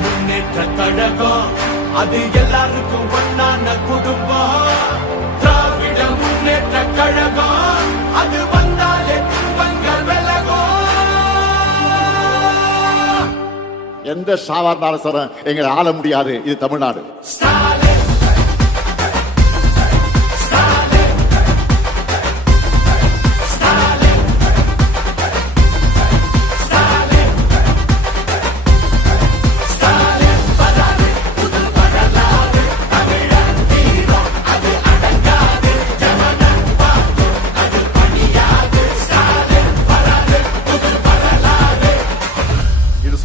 முன்னேற்ற கழகம் அது எல்லாருக்கும் ஒன்னான குடும்பம். திராவிட முன்னேற்ற கழகம். அது வந்தாலே துன்பங்கள் விலகும். எந்த சரம் எங்களை ஆள முடியாது. இது தமிழ்நாடு.